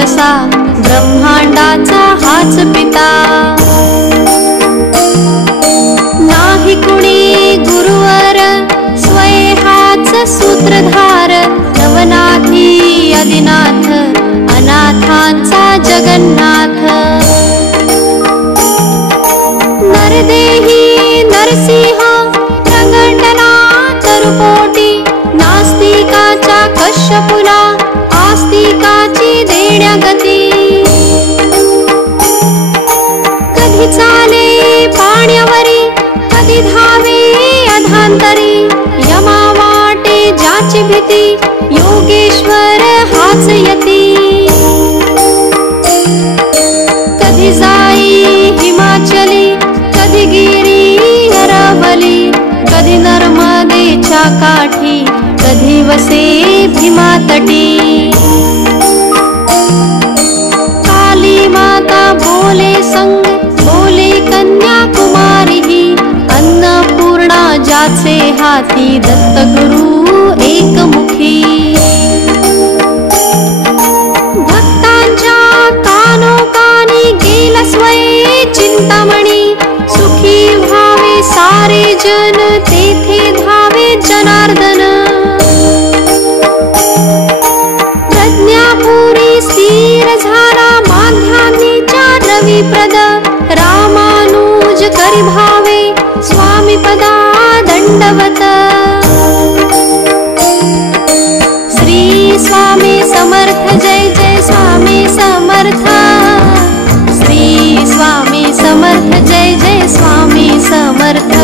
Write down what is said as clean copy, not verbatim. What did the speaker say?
तसा ब्रह्मांडाचा हाच पिता। नाही कुणी गुरुवर स्वय हाच सूत्रधार, नवनाथी आदिनाथ अनाथांचा जगन्नाथ। नरदेही नरसिंह प्रगटला तरुपोटी, नास्तिकाच्या कश्यपुला आस्तिकाची देण्या गती। कधी चाले पाण्यावरी, कधी धावे अधांतरी, यमा वाटे ज्याची भीती, योगेश्वर हाच यती। कधी जाई हिमाचली, कधी गिरी अरवली, कधी नर्मदेच्या काठी, कधी वसे भीमातटी। काली माता बोले संग, बोले कन्याकुमारी, अन्नपूर्णा ज्याचे हाती, दत्तगुरु एकमुखी। भक्तांच्या कानोकानी गेला स्वय चिंतामणी, सुखी व्हावे सारे जन, तेथे धावे जनार्दन। प्रज्ञापुरी स्थिर झाला माध्यान्नीच्या रविप्रद, रामानुज करी भावे स्वामी पदा दंडवत। श्री स्वामी समर्थ, जय जय स्वामी समर्थ। श्री स्वामी समर्थ, जय जय स्वामी समर्थ।